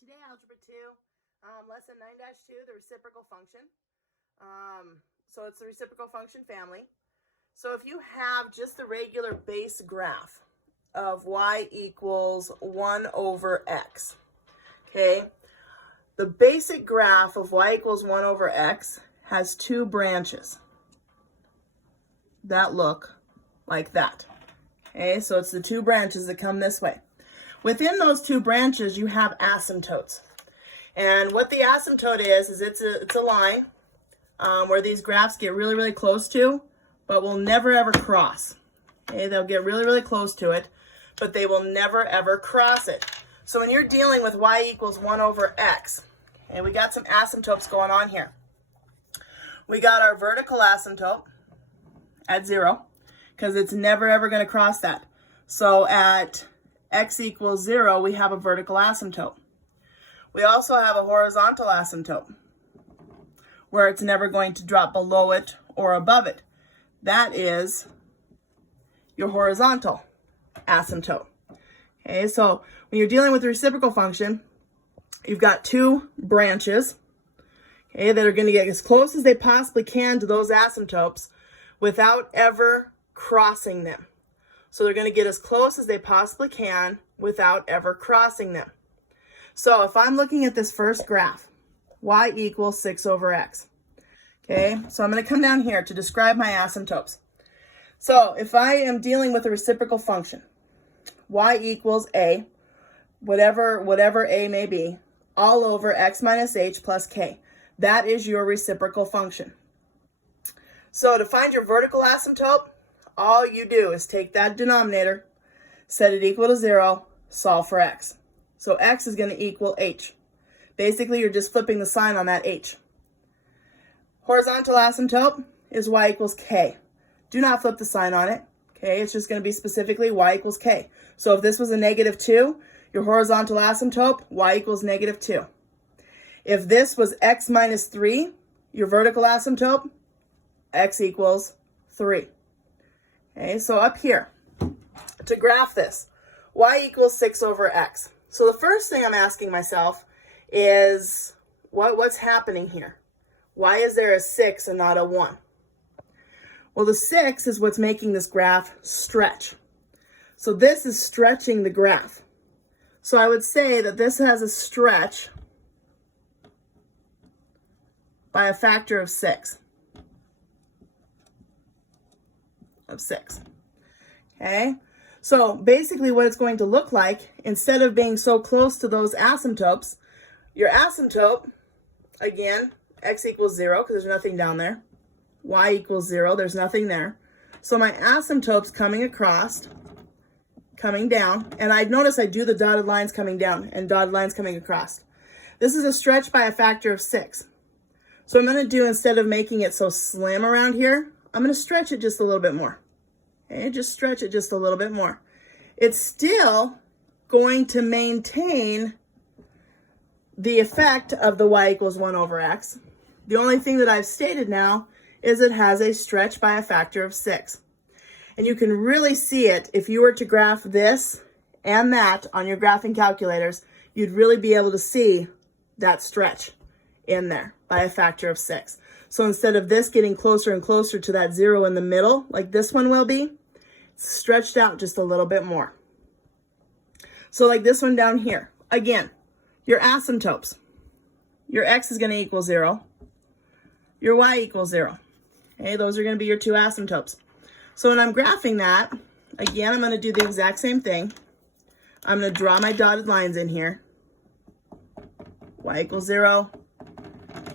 Today Algebra 2, lesson 9-2, the reciprocal function. So it's the reciprocal function family. So if you have just the regular base graph of y equals 1 over x, okay, the basic graph of y equals 1 over x has two branches that look like that. Okay, so it's the two branches that come this way. Within those two branches, you have asymptotes. And what the asymptote is it's a line where these graphs get really, really close to, but will never, ever cross. Okay, they'll get really, really close to it, but they will never, ever cross it. So when you're dealing with y equals 1 over x, and we got some asymptotes going on here. We got our vertical asymptote at 0, because it's never, ever going to cross that. So at x equals 0, we have a vertical asymptote. We also have a horizontal asymptote, where it's never going to drop below it or above it. That is your horizontal asymptote. Okay, so when you're dealing with the reciprocal function, you've got two branches, okay, that are going to get as close as they possibly can to those asymptotes without ever crossing them. So they're going to get as close as they possibly can without ever crossing them. So if I'm looking at this first graph, y equals 6 over x. Okay, so I'm going to come down here to describe my asymptotes. So if I am dealing with a reciprocal function, y equals a, whatever a may be, all over x minus h plus k. That is your reciprocal function. So to find your vertical asymptote, all you do is take that denominator, set it equal to 0, solve for x. So x is going to equal h. Basically, you're just flipping the sign on that h. Horizontal asymptote is y equals k. Do not flip the sign on it. Okay, it's just going to be specifically y equals k. So if this was a negative 2, your horizontal asymptote, y equals negative 2. If this was x minus 3, your vertical asymptote, x equals 3. Okay, so up here, to graph this, y equals 6 over x. So the first thing I'm asking myself is, what's happening here? Why is there a 6 and not a 1? Well, the 6 is what's making this graph stretch. So this is stretching the graph. So I would say that this has a stretch by a factor of 6. Okay, so basically what it's going to look like, instead of being so close to those asymptotes, your asymptote, again, x equals 0 because there's nothing down there, y equals 0, there's nothing there. So my asymptote's coming across, coming down, and I notice I do the dotted lines coming down and dotted lines coming across. This is a stretch by a factor of 6. So I'm going to do, instead of making it so slim around here, I'm going to stretch it just a little bit more. Okay, just stretch it just a little bit more. It's still going to maintain the effect of the y equals 1 over x. The only thing that I've stated now is it has a stretch by a factor of 6. And you can really see it if you were to graph this and that on your graphing calculators. You'd really be able to see that stretch in there by a factor of 6. So instead of this getting closer and closer to that 0 in the middle, like this one will be, it's stretched out just a little bit more. So like this one down here, again, your asymptotes. Your x is going to equal 0. Your y equals 0. Okay, those are going to be your two asymptotes. So when I'm graphing that, again, I'm going to do the exact same thing. I'm going to draw my dotted lines in here. Y equals 0.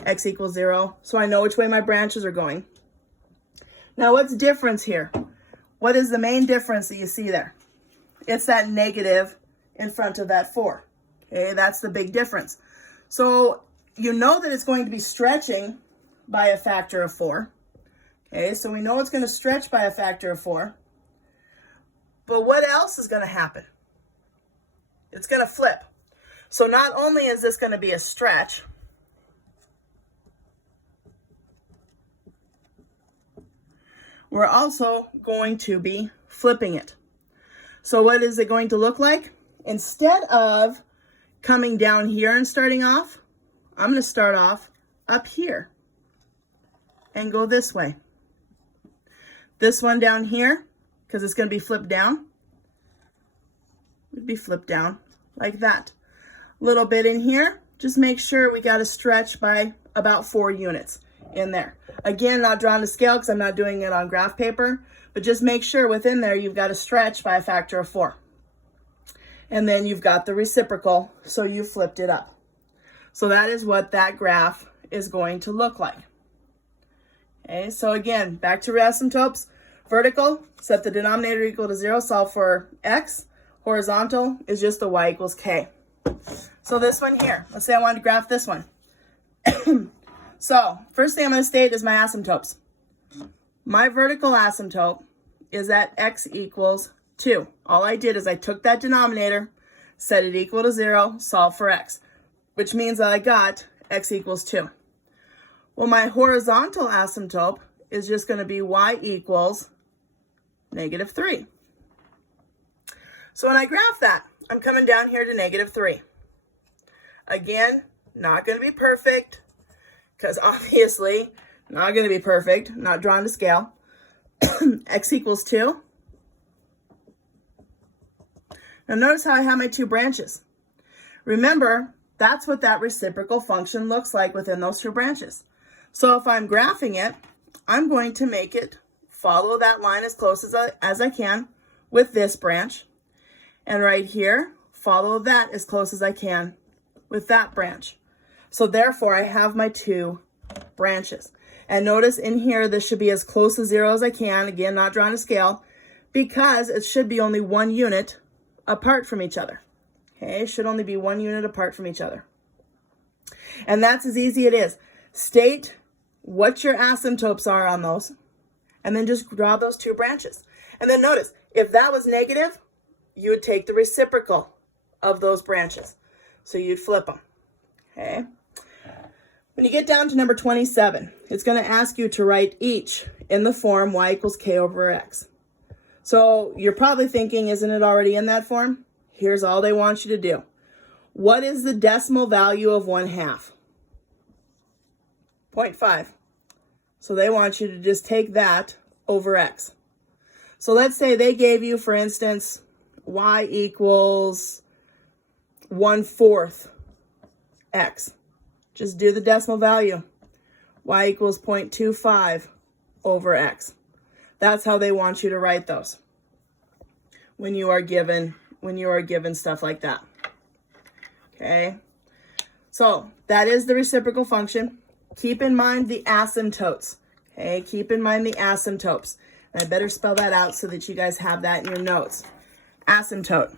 X equals 0, so I know which way my branches are going. Now, what's the difference here? What is the main difference that you see there? It's that negative in front of that 4. Okay, that's the big difference. So you know that it's going to be stretching by a factor of 4. Okay, so we know it's going to stretch by a factor of 4. But what else is going to happen? It's going to flip. So not only is this going to be a stretch, we're also going to be flipping it. So what is it going to look like? Instead of coming down here and starting off, I'm going to start off up here and go this way. This one down here, because it's going to be flipped down, would be flipped down like that. A little bit in here, just make sure we got to stretch by about 4 units in there. Again, not drawn to scale because I'm not doing it on graph paper, but just make sure within there you've got to stretch by a factor of 4. And then you've got the reciprocal, so you flipped it up. So that is what that graph is going to look like. Okay, so again, back to asymptotes. Vertical, set the denominator equal to 0, solve for x. Horizontal is just the y equals k. So this one here, let's say I wanted to graph this one. So first thing I'm going to state is my asymptotes. My vertical asymptote is at x equals 2. All I did is I took that denominator, set it equal to 0, solve for x, which means that I got x equals 2. Well, my horizontal asymptote is just going to be y equals -3. So when I graph that, I'm coming down here to -3. Again, not going to be perfect, because obviously not going to be perfect, not drawn to scale. X equals 2. Now notice how I have my 2 branches. Remember, that's what that reciprocal function looks like within those 2 branches. So if I'm graphing it, I'm going to make it follow that line as close as I can with this branch. And right here, follow that as close as I can with that branch. So therefore, I have my 2 branches. And notice in here, this should be as close to 0 as I can. Again, not drawn to scale, because it should be only 1 unit apart from each other. Okay, it should only be 1 unit apart from each other. And that's as easy as it is. State what your asymptotes are on those, and then just draw those 2 branches. And then notice, if that was negative, you would take the reciprocal of those branches. So you'd flip them. Okay. When you get down to number 27, it's going to ask you to write each in the form y equals k over x. So you're probably thinking, isn't it already in that form? Here's all they want you to do. What is the decimal value of 1/2? 0.5. So they want you to just take that over x. So let's say they gave you, for instance, y equals 1/4 x. Just do the decimal value. Y equals 0.25 over x. That's how they want you to write those when you are given stuff like that. Okay? So that is the reciprocal function. Keep in mind the asymptotes. Okay? Keep in mind the asymptotes. And I better spell that out so that you guys have that in your notes. Asymptote.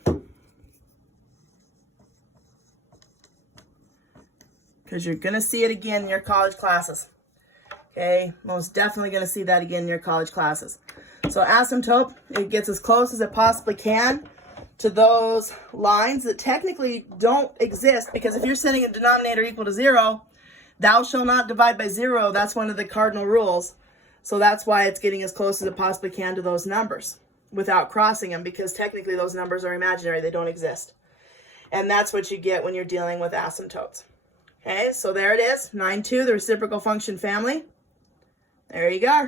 Because you're going to see it again in your college classes. Okay, most definitely going to see that again in your college classes. So asymptote, it gets as close as it possibly can to those lines that technically don't exist, because if you're setting a denominator equal to 0, thou shalt not divide by 0. That's one of the cardinal rules. So that's why it's getting as close as it possibly can to those numbers without crossing them, because technically those numbers are imaginary. They don't exist. And that's what you get when you're dealing with asymptotes. Okay, so there it is, 9-2, the reciprocal function family. There you go.